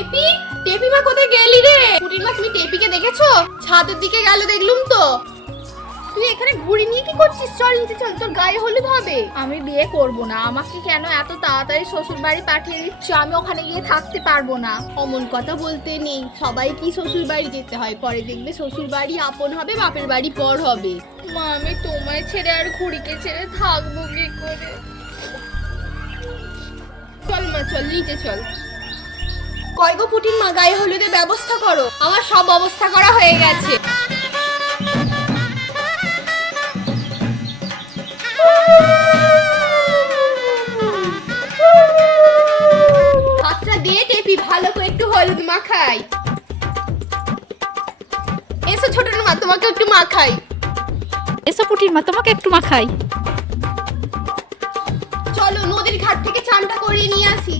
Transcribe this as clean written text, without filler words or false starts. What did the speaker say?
টেপি, টেপি মা কোথায় গেলি রে? পুটির মা, তুমি টেপিকে দেখেছো? ছাদের দিকে গেল দেখলুম তো। তুই এখানে ঘুড়ি নিয়ে কি করছিস? চল নিচে চল, তোর গায়ে হলুদ হবে। আমি বিয়ে করব না। আমাকে কেন এত তাড়াতাড়ি শ্বশুর বাড়ি পাঠিয়ে দিচ্ছ? আমি ওখানে গিয়ে থাকতে পারবো না। অমন কথা বলতে নেই, সবাই কি শ্বশুর বাড়ি যেতে হয়? পরে দেখবে শ্বশুর বাড়ি আপন হবে, বাপের বাড়ি পর হবে। মা, আমি তোমায় ছেড়ে আর ঘুড়িকে ছেড়ে থাকবো কি করে? চল মা, চল নিচে চল। কয় গো পুটির মা, গায়ে হলুদের ব্যবস্থা করো। আমার সব ব্যবস্থা করা হয়ে গেছে। হাতটা দে টেপি, ভালো করে একটু হলুদ মাখাই। এসো ছোট মা, তোমাকে একটু মাখাই। এসো পুটির মা, তোমাকে একটু মাখাই। চলো নদীর ঘাট থেকে চানটা করিয়ে নিয়ে আসি।